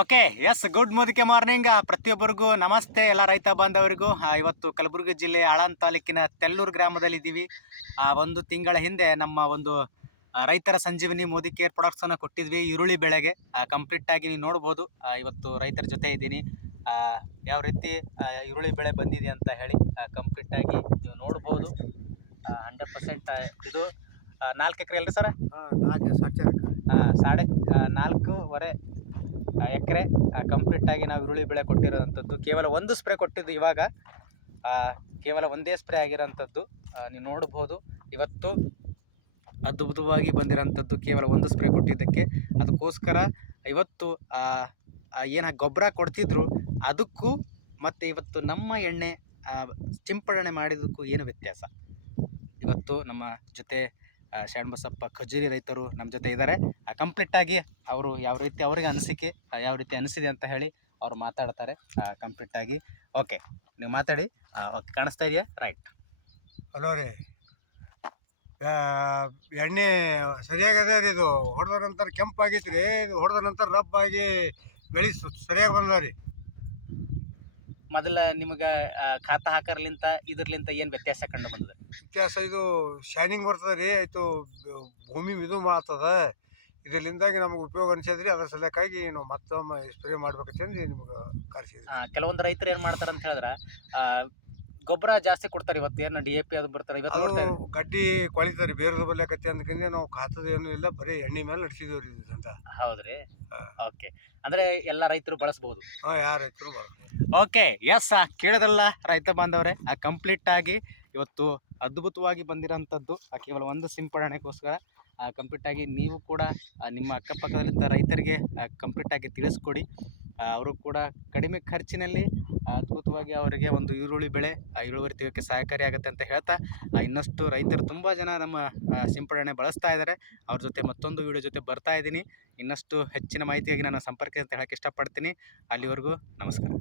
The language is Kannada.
ಓಕೆ ಎಸ್ ಗುಡ್ ಮುದಿಕೆ ಮಾರ್ನಿಂಗ್ ಪ್ರತಿಯೊಬ್ಬರಿಗೂ ನಮಸ್ತೆ ಎಲ್ಲ ರೈತ ಬಾಂಧವರಿಗೂ. ಇವತ್ತು ಕಲಬುರಗಿ ಜಿಲ್ಲೆ ಆಳಂದ್ ತಾಲೂಕಿನ ತೆಲ್ಲೂರು ಗ್ರಾಮದಲ್ಲಿ ಇದ್ದೀವಿ. ಒಂದು ತಿಂಗಳ ಹಿಂದೆ ನಮ್ಮ ಒಂದು ರೈತರ ಸಂಜೀವಿನಿ ಮೋದಿ ಕೇರ್ ಪ್ರಾಡಕ್ಟ್ಸ್ ಅನ್ನು ಕೊಟ್ಟಿದ್ವಿ ಈರುಳ್ಳಿ ಬೆಳೆಗೆ. ಕಂಪ್ಲೀಟ್ ಆಗಿ ನೀವು ನೋಡ್ಬೋದು. ಇವತ್ತು ರೈತರ ಜೊತೆ ಇದ್ದೀನಿ. ಯಾವ ರೀತಿ ಈರುಳ್ಳಿ ಬೆಳೆ ಬಂದಿದೆ ಅಂತ ಹೇಳಿ ಕಂಪ್ಲೀಟ್ ಆಗಿ ನೀವು ನೋಡ್ಬೋದು. 100% ಇದು 4 ಎಕರೆ ಅಲ್ರಿ ಸರ್? 4.5 ಎಕರೆ ಕಂಪ್ಲೀಟ್ ಆಗಿ ನಾವು ಈರುಳ್ಳಿ ಬೆಳೆ ಕೊಟ್ಟಿರೋವಂಥದ್ದು. ಕೇವಲ ಒಂದು ಸ್ಪ್ರೇ ಕೊಟ್ಟಿದ್ದು ಇವಾಗ, ಕೇವಲ ಒಂದೇ ಸ್ಪ್ರೇ ಆಗಿರೋಂಥದ್ದು ನೀವು ನೋಡ್ಬೋದು. ಇವತ್ತು ಅದ್ಭುತವಾಗಿ ಬಂದಿರೋಂಥದ್ದು ಕೇವಲ ಒಂದು ಸ್ಪ್ರೇ ಕೊಟ್ಟಿದ್ದಕ್ಕೆ. ಅದಕ್ಕೋಸ್ಕರ ಇವತ್ತು ಏನು ಗೊಬ್ಬರ ಕೊಡ್ತಿದ್ರು ಅದಕ್ಕೂ ಮತ್ತು ಇವತ್ತು ನಮ್ಮ ಎಣ್ಣೆ ಸಿಂಪಡಣೆ ಮಾಡಿದ್ದಕ್ಕೂ ಏನು ವ್ಯತ್ಯಾಸ. ಇವತ್ತು ನಮ್ಮ ಜೊತೆ ಶರಣಬಸಪ್ಪ ಖಜೂರಿ ರೈತರು ನಮ್ಮ ಜೊತೆ ಇದ್ದಾರೆ. ಕಂಪ್ಲೀಟಾಗಿ ಅವರು ಯಾವ ರೀತಿ ಅವ್ರಿಗೆ ಅನಿಸಿಕೆ ಯಾವ ರೀತಿ ಅನಿಸಿದೆ ಅಂತ ಹೇಳಿ ಅವ್ರು ಮಾತಾಡ್ತಾರೆ ಕಂಪ್ಲೀಟಾಗಿ. ಓಕೆ, ನೀವು ಮಾತಾಡಿ. ಓಕೆ, ಕಾಣಿಸ್ತಾ ಇದೆಯಾ? ರೈಟ್. ಹಲೋ ರೀ, ಎಣ್ಣೆ ಸರಿಯಾಗದ ರೀ. ಇದು ಹೊಡೆದ ನಂತರ ಕೆಂಪಾಗೈತಿ ರೀ. ಇದು ಹೊಡೆದ ನಂತರ ರಬ್ಬಾಗಿ ಬೆಳೆ ಸರಿಯಾಗಿ ಬಂದ ರೀ. ಮೊದಲ ನಿಮಗೆ ಖಾತಾ ಹಾಕರ್ಲಿಂತ ಇದ್ರಲಿಂತ ಏನು ವ್ಯತ್ಯಾಸ ಕಂಡು ಬಂದದ? ವ್ಯತ್ಯಾಸ ಇದು ಶೈನಿಂಗ್ ಬರ್ತದೆ ರೀ. ಆಯಿತು ಭೂಮಿ ಇದು ಮಾಡ್ತದ. ಇದರಿಂದಾಗಿ ನಮಗೆ ಉಪಯೋಗ ಅನಿಸಿದ್ರಿ. ಅದ್ರ ಸಲಕ್ಕಾಗಿ ನಾವು ಮತ್ತೊಮ್ಮೆ ಸ್ಪ್ರೇ ಮಾಡ್ಬೇಕಂತಂದು ನಿಮ್ಗೆ ಕರೆಸಿದ್ರಿ. ಕೆಲವೊಂದು ರೈತರು ಏನು ಮಾಡ್ತಾರೆ ಅಂತ ಹೇಳಿದ್ರೆ ಗೊಬ್ಬರ ಜಾಸ್ತಿ ಕೊಡ್ತಾರೆ. ಇವತ್ತು ಏನು DAP ಅದು ಬರ್ತಾರೆ, ಇವತ್ತು ಗಡ್ಡಿ ಕೊಳಿತಾರೆ ಬೇರದ ಬರ್ಲಿಕತ್ತೆ ಅಂದ್ಕಂದ್ರೆ ನಾವು ಖಾತದ ಏನೂ ಇಲ್ಲ, ಬರೀ ಎಣ್ಣೆ ಮೇಲೆ ನಡೆಸಿದೇವ್ ರೀ ಅಂತ. ಹೌದ್ರಿ. ಓಕೆ, ಅಂದ್ರೆ ಎಲ್ಲ ರೈತರು ಬಳಸ್ಬೋದು? ಯಾರ ರೈತರು ಬಳಸ್ಬೋದು. ಓಕೆ, ಎಸ್, ಕೇಳಿದ್ರಲ್ಲ ರೈತ ಬಾಂಧವರೇ, ಕಂಪ್ಲೀಟ್ ಆಗಿ ಇವತ್ತು ಅದ್ಭುತವಾಗಿ ಬಂದಿರೋಂಥದ್ದು ಕೇವಲ ಒಂದು ಸಿಂಪಡಣೆಗೋಸ್ಕರ. ಕಂಪ್ಲೀಟ್ ಆಗಿ ನೀವು ಕೂಡ ನಿಮ್ಮ ಅಕ್ಕಪಕ್ಕದಲ್ಲಿದ್ದ ರೈತರಿಗೆ ಕಂಪ್ಲೀಟ್ ಆಗಿ ತಿಳಿಸ್ಕೊಡಿ. ಅವರು ಕೂಡ ಕಡಿಮೆ ಖರ್ಚಿನಲ್ಲಿ ಅದ್ಭುತವಾಗಿ ಅವರಿಗೆ ಒಂದು ಈರುಳ್ಳಿ ಬೆಳೆ ಇಳುವರಿ ತೆಗೆಯೋಕ್ಕೆ ಸಹಕಾರಿ ಆಗುತ್ತೆ ಅಂತ ಹೇಳ್ತಾ, ಇನ್ನಷ್ಟು ರೈತರು ತುಂಬ ಜನ ನಮ್ಮ ಸಿಂಪಡಣೆ ಬಳಸ್ತಾ ಇದ್ದಾರೆ. ಅವ್ರ ಜೊತೆ ಮತ್ತೊಂದು ವಿಡಿಯೋ ಜೊತೆ ಬರ್ತಾ ಇದ್ದೀನಿ. ಇನ್ನಷ್ಟು ಹೆಚ್ಚಿನ ಮಾಹಿತಿಯಾಗಿ ನಾನು ಸಂಪರ್ಕ ಅಂತ ಹೇಳೋಕ್ಕೆ ಇಷ್ಟಪಡ್ತೀನಿ. ಅಲ್ಲಿವರೆಗೂ ನಮಸ್ಕಾರ.